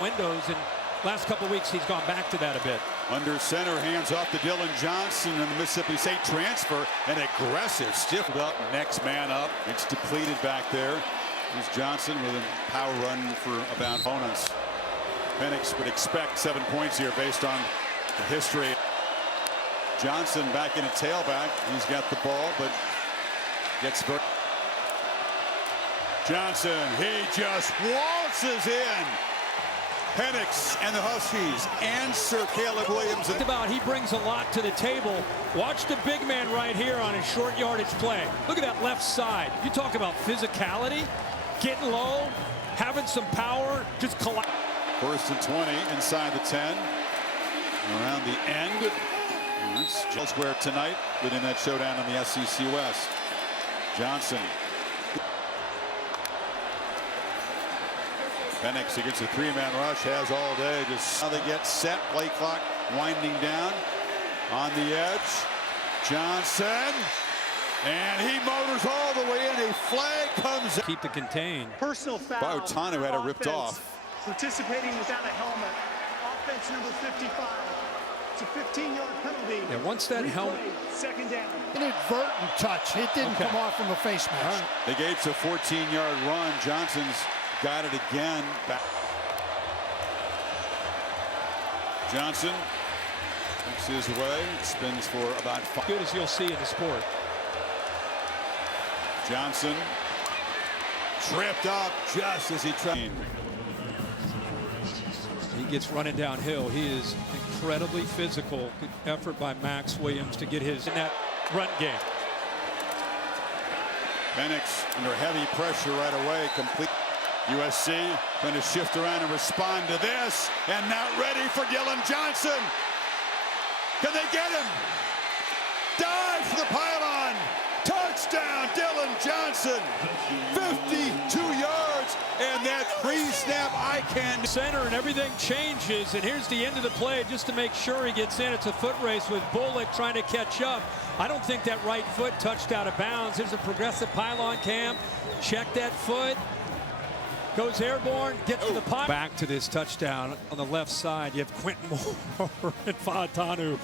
windows, and last couple of weeks he's gone back to that a bit. Under center, hands off to Dillon Johnson, and the Mississippi State transfer. An aggressive stiff up, next man up. It's depleted back there. Here's Johnson with a power run for about opponents. Penix would expect 7 points here based on the history. Johnson back in a tailback. He's got the ball, but gets hurt. Johnson, he just waltzes in. Penix and the Huskies answer Caleb Williams. He brings a lot to the table. Watch the big man right here on his short yardage play. Look at that left side. You talk about physicality, getting low, having some power, just collapse. 1st and 20 inside the 10. Around the end. Elsewhere tonight within that showdown on the SEC West. Johnson. Penix against a 3-man rush, has all day. Just how they get set. Play clock winding down. On the edge. Johnson. And he motors all the way in. A flag comes in. Keep the contain. Personal foul. Bautanu had it ripped off. Participating without a helmet. Offense number 55. It's a 15-yard penalty. Yeah, once that helmet. Second down. Inadvertent touch. It didn't come off from a face mask. They gave us a 14-yard run. Johnson's got it again. Back. Johnson makes his way. Spins for about 5. Good as you'll see in the sport. Johnson tripped up just as he tried. He gets running downhill. He is incredibly physical. Good effort by Max Williams to get his in that run game. Penix under heavy pressure right away. Complete. USC going to shift around and respond to this. And not ready for Dillon Johnson. Can they get him? Dive for the pylon. Touchdown, Dillon Johnson. 52 yards. And that pre-snap I-can. Center and everything changes. And here's the end of the play just to make sure he gets in. It's a foot race with Bullock trying to catch up. I don't think that right foot touched out of bounds. There's a progressive pylon cam. Check that foot. Goes airborne, gets to the pylon. Back to this touchdown on the left side. You have Quentin Moore and Bautanu.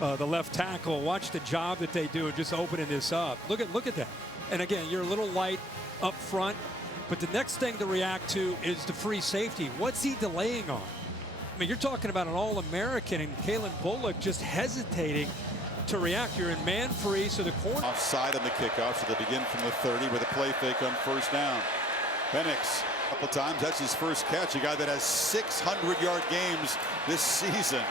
The left tackle. Watch the job that they do just opening this up. Look at that. And again, you're a little light up front, but the next thing to react to is the free safety. What's he delaying on? I mean, you're talking about an All-American and Kalen Bullock just hesitating to react. You're in man free, so the corner. Offside on the kickoff, so they begin from the 30 with a play fake on 1st down. Penix, a couple times, that's his first catch. A guy that has 600-yard games this season.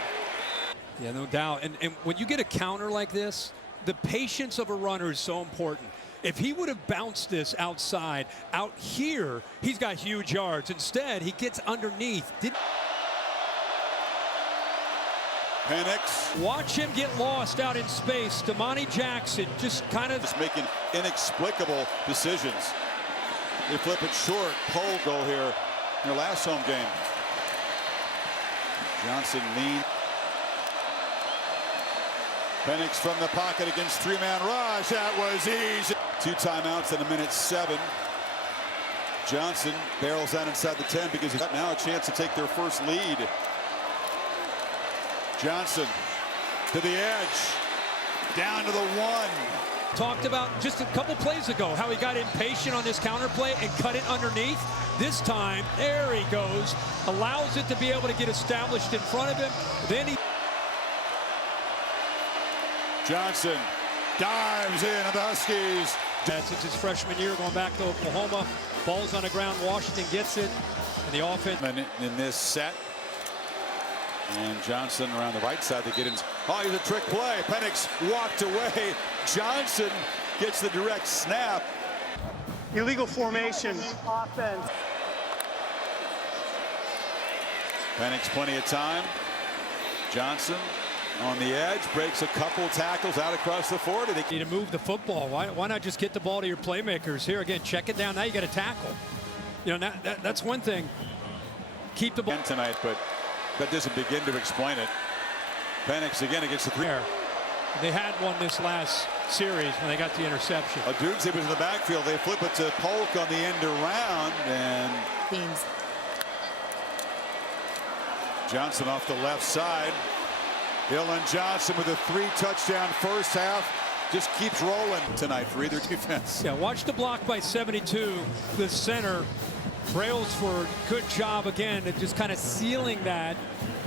Yeah, no doubt. And when you get a counter like this, the patience of a runner is so important. If he would have bounced this outside, out here, he's got huge yards. Instead, he gets underneath. Penix. Watch him get lost out in space. Damani Jackson just kind of making inexplicable decisions. They flip it short. Pole goal here in their last home game. Johnson lean. Penix from the pocket against 3-man rush. That was easy. 2 timeouts in a minute 7. Johnson barrels out inside the 10 because he's got now a chance to take their first lead. Johnson to the edge. Down to the 1. Talked about just a couple plays ago how he got impatient on this counter play and cut it underneath. This time, there he goes. Allows it to be able to get established in front of him. Then he... Johnson dives in on the Huskies. Since his freshman year, going back to Oklahoma. Ball's on the ground. Washington gets it. And the offense. In this set. And Johnson around the right side to get him. Oh, he's a trick play. Penix walked away. Johnson gets the direct snap. Illegal formation. Offense. Penix plenty of time. Johnson on the edge, breaks a couple tackles out across the 40. They need to move the football. Why not just get the ball to your playmakers? Here again, check it down. Now you got to tackle. You know, that's one thing. Keep the ball tonight, but that doesn't begin to explain it. Penix again against the 3. They had one this last series when they got the interception. Dukes, it was in the backfield. They flip it to Polk on the end around, and Johnson off the left side. Dillon Johnson with a 3-touchdown first half. Just keeps rolling tonight for either defense. Yeah, watch the block by 72. The center, Brailsford, good job again at just kind of sealing that.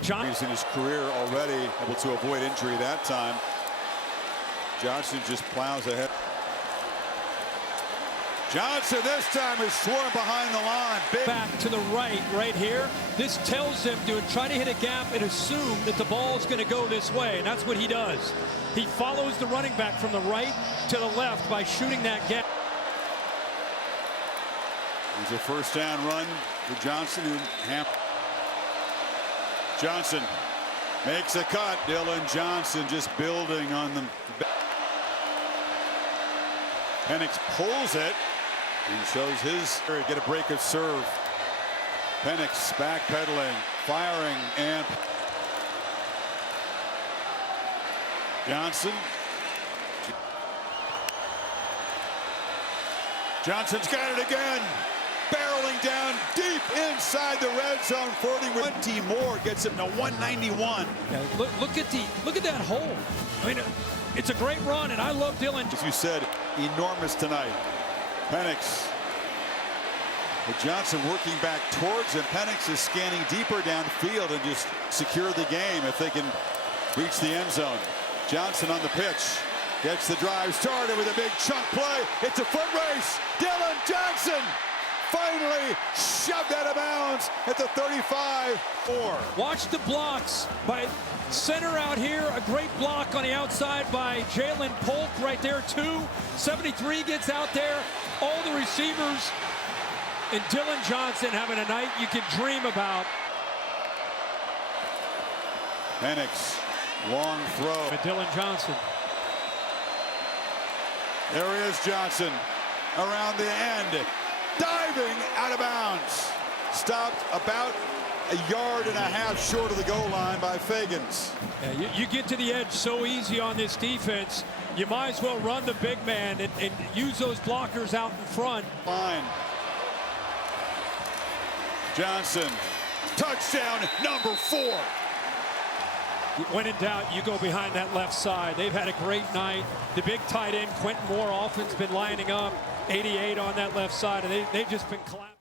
He's in his career already able to avoid injury that time. Johnson just plows ahead. Johnson this time is swarmed behind the line. Big back to the right here. This tells him to try to hit a gap and assume that the ball is going to go this way, and that's what he does. He follows the running back from the right to the left by shooting that gap. It's a first down run for Johnson. Johnson makes a cut. Dillon Johnson just building on the. Penix pulls it and shows his get a break of serve. Penix backpedaling, firing, and Johnson. Johnson's got it again. Barreling down deep inside the red zone. 20 more gets him to 191. Yeah, look at that hole. I mean, it's a great run, and I love Dillon. As you said, enormous tonight. Penix. With Johnson working back towards him. Penix is scanning deeper downfield and just secure the game if they can reach the end zone. Johnson on the pitch. Gets the drive started with a big chunk play. It's a foot race. Dillon Johnson finally shoved out of bounds at the 35-4. Watch the blocks by center out here. A great block on the outside by Jalen Polk right there too. 73 gets out there. All the receivers and Dillon Johnson having a night you can dream about. Penix, long throw. But Dillon Johnson. There he is, Johnson around the end, diving out of bounds. Stopped about a yard and a half short of the goal line by Fagans. Yeah, you get to the edge so easy on this defense. You might as well run the big man and use those blockers out in front. Line. Johnson, touchdown number 4. When in doubt, you go behind that left side. They've had a great night. The big tight end, Quentin Moore, often's been lining up. 88 on that left side, and they've just been collapsing.